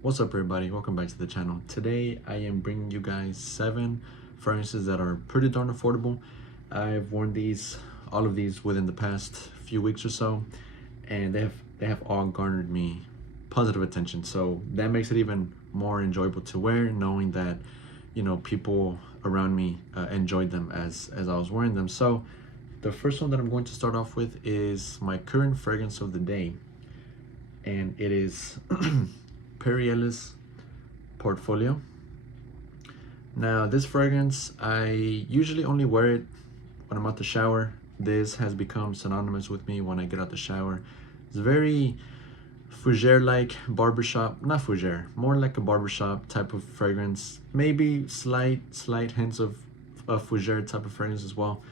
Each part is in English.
What's up, everybody? Welcome back to the channel. Today I am bringing you guys 7 fragrances that are pretty darn affordable. I've worn all of these within the past few weeks or so, and they have all garnered me positive attention. So that makes it even more enjoyable to wear, knowing that people around me enjoyed them as I was wearing them. So the first one that I'm going to start off with is my current fragrance of the day, and it is Perry Ellis Portfolio. Now this fragrance, I usually only wear it when I'm out the shower. This has become synonymous with me when I get out the shower. It's very fougere-like barbershop, not fougere, more like a barbershop type of fragrance. Maybe slight hints of fougere type of fragrance as well.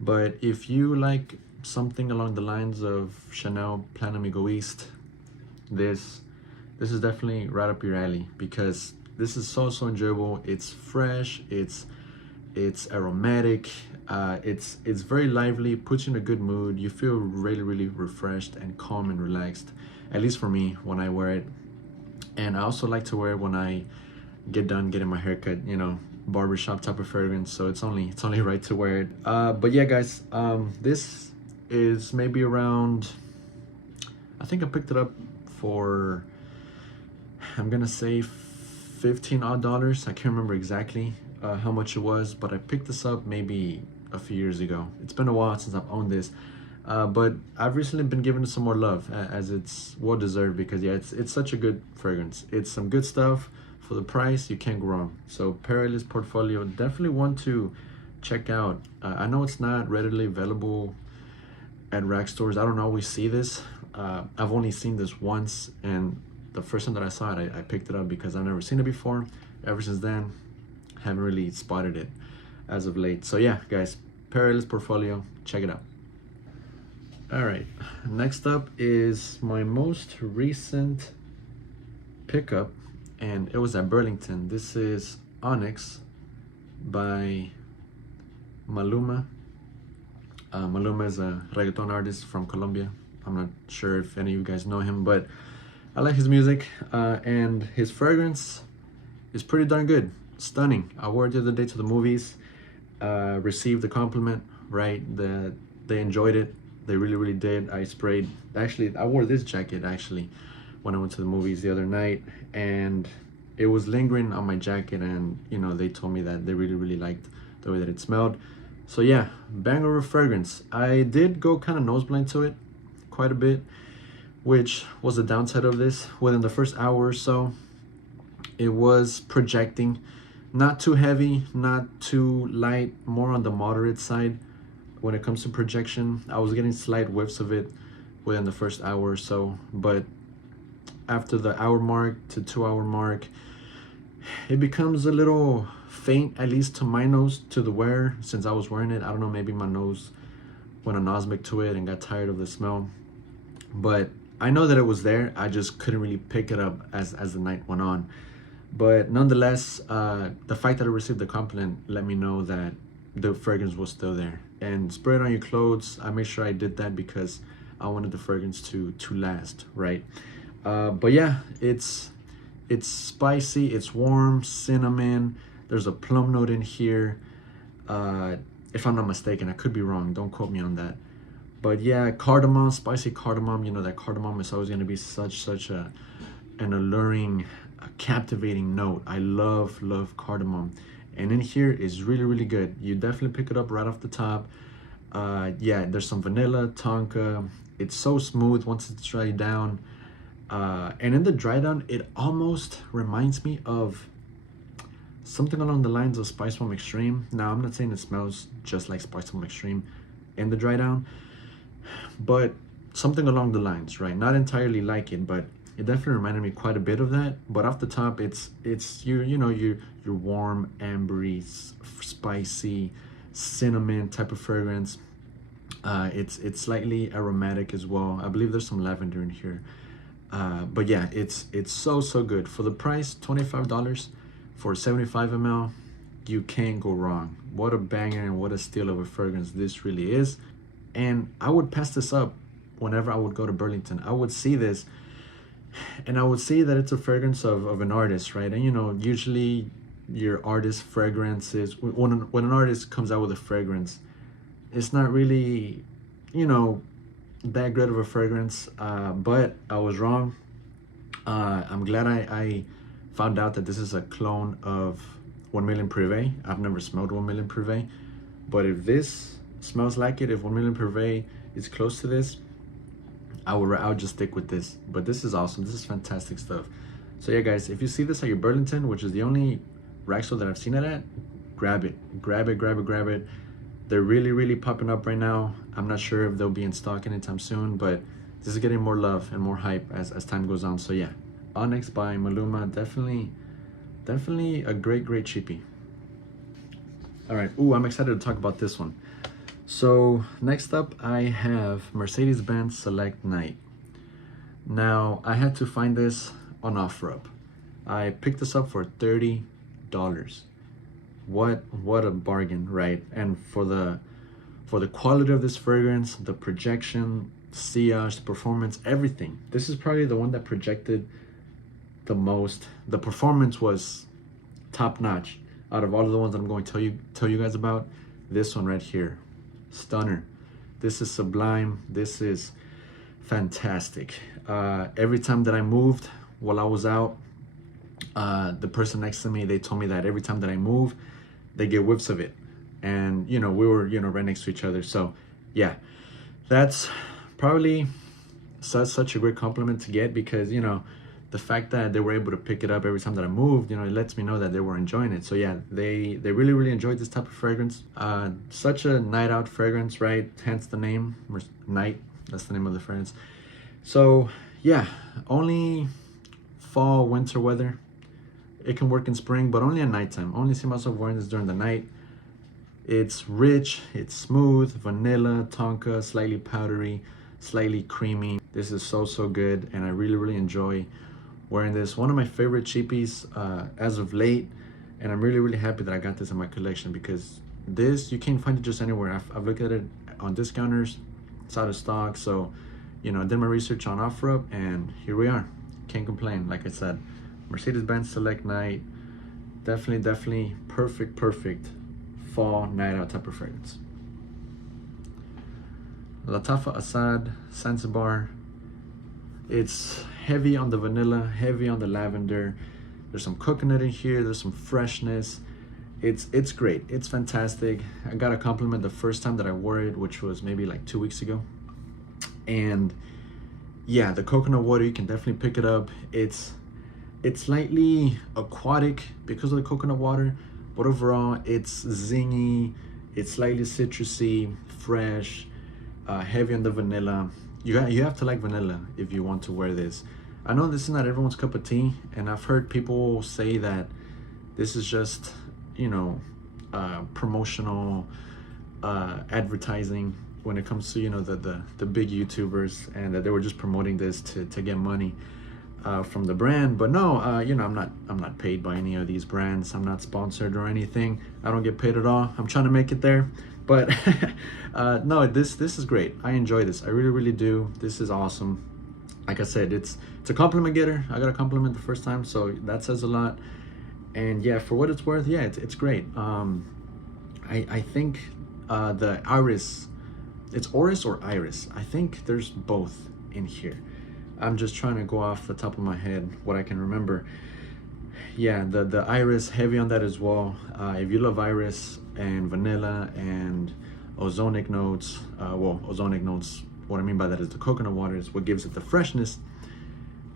But if you like something along the lines of Chanel Plan Amigo East, this is definitely right up your alley, because this is so enjoyable. It's fresh, it's aromatic, it's very lively, puts you in a good mood. You feel really refreshed and calm and relaxed, at least for me when I wear it. And I also like to wear it when I get done getting my haircut, barbershop type of fragrance. So it's only right to wear it. But yeah, guys, this is maybe around, I think I picked it up for, I'm gonna say $15 odd. I can't remember exactly how much it was, but I picked this up maybe a few years ago. It's been a while since I've owned this, but I've recently been giving it some more love, as it's well deserved, because yeah, it's such a good fragrance. It's some good stuff for the price. You can't go wrong. So Perry Ellis Portfolio, definitely one to check out. I know it's not readily available at rack stores. I don't always see this. I've only seen this once, and the first time that I saw it, I picked it up because I've never seen it before. Ever since then, haven't really spotted it as of late. So yeah, guys, Perry Ellis Portfolio, check it out. All right, next up is my most recent pickup, and it was at Burlington. This is Onyx by Maluma. Maluma is a reggaeton artist from Colombia. I'm not sure if any of you guys know him, but I like his music, and his fragrance is pretty darn good. Stunning. I wore it the other day to the movies, received a compliment, right? They enjoyed it. They really did. Actually, I wore this jacket actually when I went to the movies the other night, and it was lingering on my jacket, and they told me that they really liked the way that it smelled. So yeah, banger of fragrance. I did go kind of nose blind to it quite a bit, which was the downside of this. Within the first hour or so, it was projecting. Not too heavy, not too light, more on the moderate side when it comes to projection. I was getting slight whiffs of it within the first hour or so, but after the hour mark to 2 hour mark, it becomes a little faint, at least to my nose, to the wearer. Since I was wearing it, I don't know, maybe my nose went anosmic to it and got tired of the smell. But I know that it was there. I just couldn't really pick it up as the night went on. But nonetheless, the fact that I received the compliment let me know that the fragrance was still there. And spray it on your clothes. I made sure I did that because I wanted the fragrance to last, right? But yeah, it's spicy, it's warm, cinnamon. There's a plum note in here. If I'm not mistaken, I could be wrong. Don't quote me on that. But yeah, cardamom, spicy cardamom. That cardamom is always going to be such an alluring, captivating note. I love cardamom, and in here is really good. You definitely pick it up right off the top. Yeah, there's some vanilla, tonka. It's so smooth once it's dried down, and in the dry down, it almost reminds me of something along the lines of Spice Bomb Extreme. Now, I'm not saying it smells just like Spice Bomb Extreme in the dry down, but something along the lines, right? Not entirely like it, but it definitely reminded me quite a bit of that. But off the top, it's your warm, ambery, spicy, cinnamon type of fragrance. It's slightly aromatic as well. I believe there's some lavender in here. But yeah, it's so good for the price. $25 for 75 ml. You can't go wrong. What a banger and what a steal of a fragrance this really is. And I would pass this up whenever I would go to Burlington. I would see this And I would say that it's a fragrance of an artist, right? And you know, usually your artist fragrances, when an artist comes out with a fragrance, it's not really, you know, that great of a fragrance. But I was wrong. I'm glad I found out that this is a clone of 1 Million Privé. I've never smelled 1 Million Privé, but if this smells like it, if 1 Million Privé is close to this, I would just stick with this. But this is awesome. This is fantastic stuff. So yeah, guys, if you see this at your Burlington, which is the only rack store that I've seen it at, grab it. Grab it, grab it, grab it. They're really, really popping up right now. I'm not sure if they'll be in stock anytime soon, but this is getting more love and more hype as time goes on. So yeah, Onyx by Maluma, definitely a great cheapie. All right, ooh, I'm excited to talk about this one. So next up, I have Mercedes-Benz Select Night. Now, I had to find this on OfferUp. I picked this up for $30. What a bargain, right? And for the quality of this fragrance, the projection, sillage, the performance, everything. This is probably the one that projected the most. The performance was top notch. Out of all of the ones that I'm going to tell you guys about, this one right here, stunner. This is sublime. This is fantastic. Every time that I moved while I was out, the person next to me, they told me that every time that I move, they get whiffs of it. And you know, we were, you know, right next to each other. So yeah, that's probably such a great compliment to get, because you know, the fact that they were able to pick it up every time that I moved, you know, it lets me know that they were enjoying it. So yeah, they really enjoyed this type of fragrance. Such a night out fragrance, right? Hence the name, Night. That's the name of the fragrance. So yeah, only fall, winter weather. It can work in spring, but only at nighttime. Only see myself wearing this during the night. It's rich, it's smooth, vanilla, tonka, slightly powdery, slightly creamy. This is so good, and I really enjoy wearing this. One of my favorite cheapies as of late, and I'm really happy that I got this in my collection, because this, you can't find it just anywhere. I've looked at it on discounters, it's out of stock. So you know, I did my research on OfferUp, and here we are. Can't complain. Like I said, Mercedes-Benz Select Night, definitely perfect fall night out type of fragrance. Latafa Assad Zanzibar. It's heavy on the vanilla, heavy on the lavender. There's some coconut in here, there's some freshness. It's great, it's fantastic. I got a compliment the first time that I wore it, which was maybe like 2 weeks ago. And yeah, the coconut water, you can definitely pick it up. It's slightly aquatic because of the coconut water, but overall it's zingy, it's slightly citrusy, fresh, heavy on the vanilla. You have to like vanilla if you want to wear this. I know this is not everyone's cup of tea, and I've heard people say that this is just, you know, promotional advertising when it comes to, you know, the big YouTubers, and that they were just promoting this to get money from the brand. But no, you know, I'm not paid by any of these brands. I'm not sponsored or anything. I don't get paid at all. I'm trying to make it there, but no, this is great. I enjoy this. I really do. This is awesome. Like I said, it's a compliment getter. I got a compliment the first time, so that says a lot. And yeah, for what it's worth, yeah, it's great. I think the iris, it's Oris or Iris. I think there's both in here. I'm just trying to go off the top of my head what I can remember. Yeah, the iris, heavy on that as well. If you love iris and vanilla and ozonic notes, ozonic notes, what I mean by that is the coconut water is what gives it the freshness.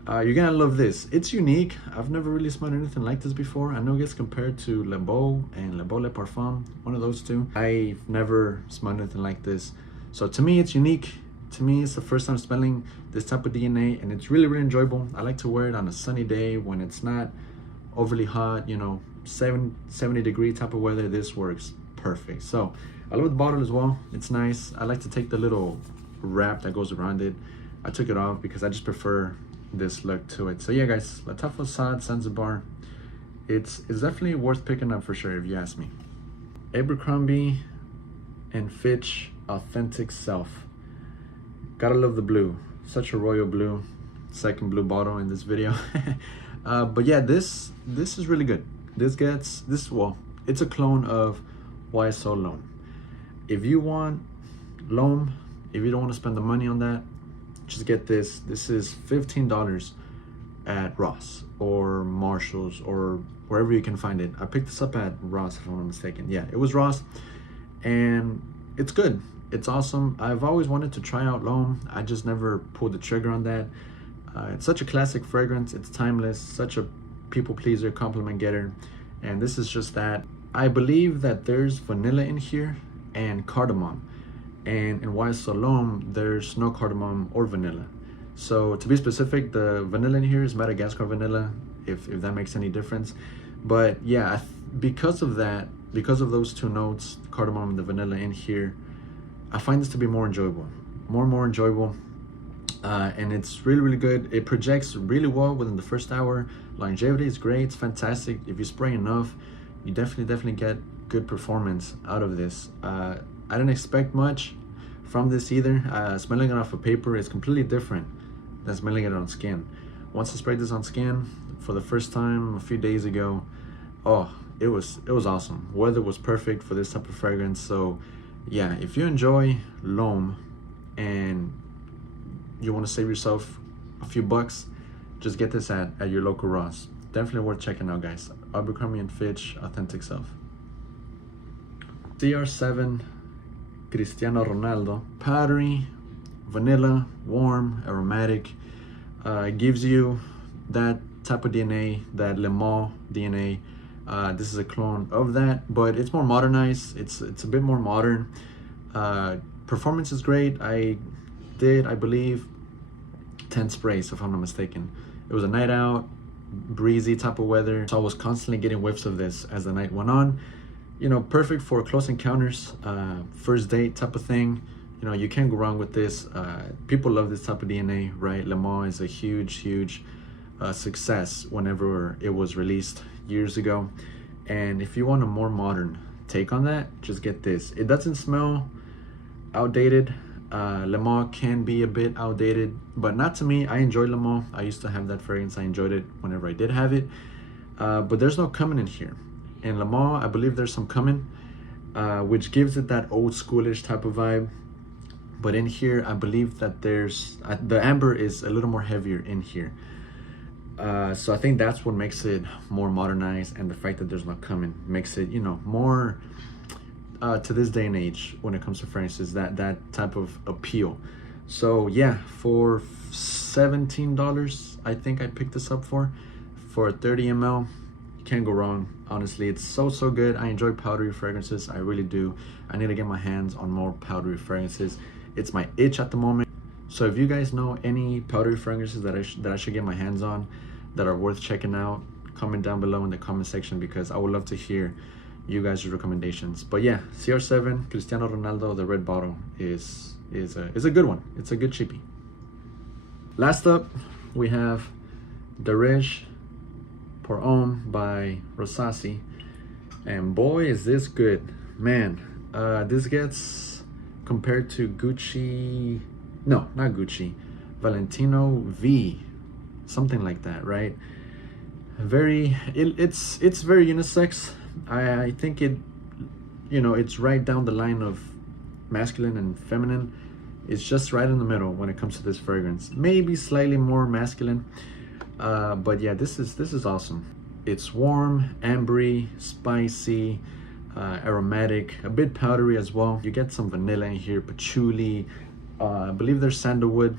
You're gonna love this. It's unique. I've never really smelled anything like this before. I know it gets compared to Le Beau and Le Beau Le Parfum, one of those two. I've never smelled anything like this. So to me, it's unique. To me, it's the first time smelling this type of DNA, and it's really enjoyable. I like to wear it on a sunny day when it's not overly hot, you know, 70-degree type of weather. This works perfect. So I love the bottle as well. It's nice. I like to take the little wrap that goes around it. I took it off because I just prefer this look to it. So yeah, guys, Latafa Assad Zanzibar. It's definitely worth picking up for sure if you ask me. Abercrombie and Fitch Authentic Self. Gotta love the blue. Such a royal blue. second blue bottle in this video. But yeah, this is really good. Well, it's a clone of YSL Loam. If you want Loam, if you don't want to spend the money on that, just get this. This is $15 at Ross or Marshall's or wherever you can find it. I picked this up at Ross, if I'm not mistaken. Yeah, it was Ross, and it's good. It's awesome. I've always wanted to try out Loam. I just never pulled the trigger on that. It's such a classic fragrance. It's timeless, such a people pleaser, compliment getter, and this is just that. I believe that there's vanilla in here and cardamom, and in YSL Loam there's no cardamom or vanilla. So to be specific, the vanilla in here is Madagascar vanilla, if that makes any difference. But yeah, because of that, because of those two notes, cardamom and the vanilla in here, I find this to be more enjoyable, more enjoyable. And it's really good. It projects really well within the first hour. Longevity is great. It's fantastic. If you spray enough, you definitely get good performance out of this. I didn't expect much from this either. Smelling it off of paper is completely different than smelling it on skin. Once I sprayed this on skin for the first time a few days ago, oh, it was awesome. Weather was perfect for this type of fragrance. So yeah, if you enjoy Loam and you want to save yourself a few bucks, just get this at your local Ross. Definitely worth checking out, guys. Abercrombie & Fitch Authentic Self. CR7 Cristiano Ronaldo. Powdery, vanilla, warm, aromatic. It gives you that type of DNA, that Le Mans DNA. This is a clone of that, but it's more modernized. It's a bit more modern. Performance is great. I believe 10 sprays, if I'm not mistaken. It was a night out, breezy type of weather, so I was constantly getting whiffs of this as the night went on. You know, perfect for close encounters, first date type of thing. You know, you can't go wrong with this. People love this type of DNA, right? Le Mans is a huge success whenever it was released years ago. And if you want a more modern take on that, just get this. It doesn't smell outdated. Le Mans can be a bit outdated, but not to me. I enjoy Le Mans. I used to have that fragrance. I enjoyed it whenever I did have it. But there's no cumin in here. In Le Mans, I believe there's some cumin, which gives it that old schoolish type of vibe. But in here, I believe that there's the amber is a little more heavier in here. So I think that's what makes it more modernized, and the fact that there's no cumin makes it, you know, more to this day and age when it comes to fragrances, that type of appeal. So yeah, for $17, I think I picked this up for 30 ml. Can't go wrong. Honestly, it's so good. I enjoy powdery fragrances. I really do. I need to get my hands on more powdery fragrances. It's my itch at the moment. So if you guys know any powdery fragrances that I should get my hands on that are worth checking out, comment down below in the comment section, because I would love to hear you guys' recommendations. But yeah, CR7 Cristiano Ronaldo, the red bottle, is a good one. It's a good cheapie. Last up, we have Derish Pour Homme by Rosassi, and boy is this good, man. This gets compared to Gucci, no, not Gucci, Valentino V, something like that, right? It's very unisex. I think it, you know, it's right down the line of masculine and feminine. It's just right in the middle when it comes to this fragrance. Maybe slightly more masculine, but yeah, this is awesome. It's warm, ambery, spicy, aromatic, a bit powdery as well. You get some vanilla in here, patchouli. I believe there's sandalwood,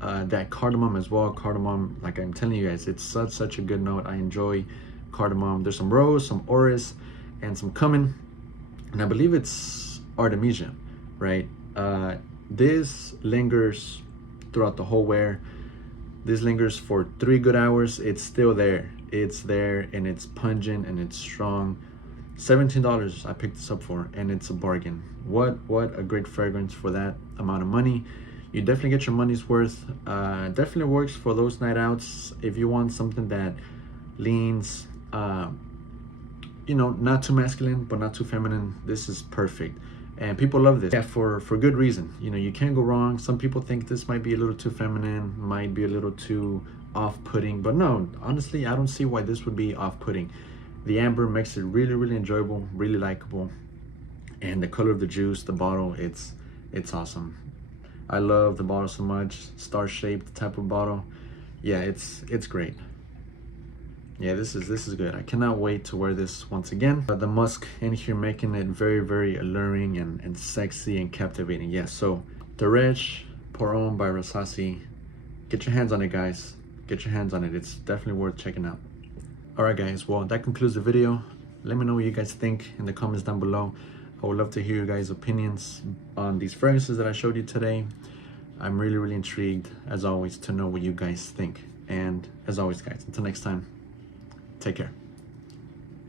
that cardamom as well. Cardamom, like I'm telling you guys, it's such a good note. I enjoy cardamom. There's some rose, some orris, and some cumin, and I believe it's artemisia, right? This lingers throughout the whole wear. This lingers for 3 good hours. It's still there. It's there, and it's pungent and it's strong. $17 I picked this up for, and it's a bargain. What a great fragrance for that amount of money. You definitely get your money's worth. Definitely works for those night outs. If you want something that leans, you know, not too masculine but not too feminine, this is perfect. and people love this. Yeah, for good reason. You know, you can't go wrong. Some people think this might be a little too feminine, might be a little too off-putting, but no, honestly, I don't see why this would be off-putting. The amber makes it really, really enjoyable, really likable, and the color of the juice, the bottle, it's awesome. I love the bottle so much. Star-shaped type of bottle. Yeah, it's great. Yeah, this is good. I cannot wait to wear this once again. But the musk in here making it very, very alluring and sexy and captivating. Yeah, so Teresh Pour Homme by Rasasi. Get your hands on it, guys. Get your hands on it. It's definitely worth checking out. All right, guys. Well, that concludes the video. Let me know what you guys think in the comments down below. I would love to hear your guys' opinions on these fragrances that I showed you today. I'm really, really intrigued, as always, to know what you guys think. And as always, guys, until next time, take care.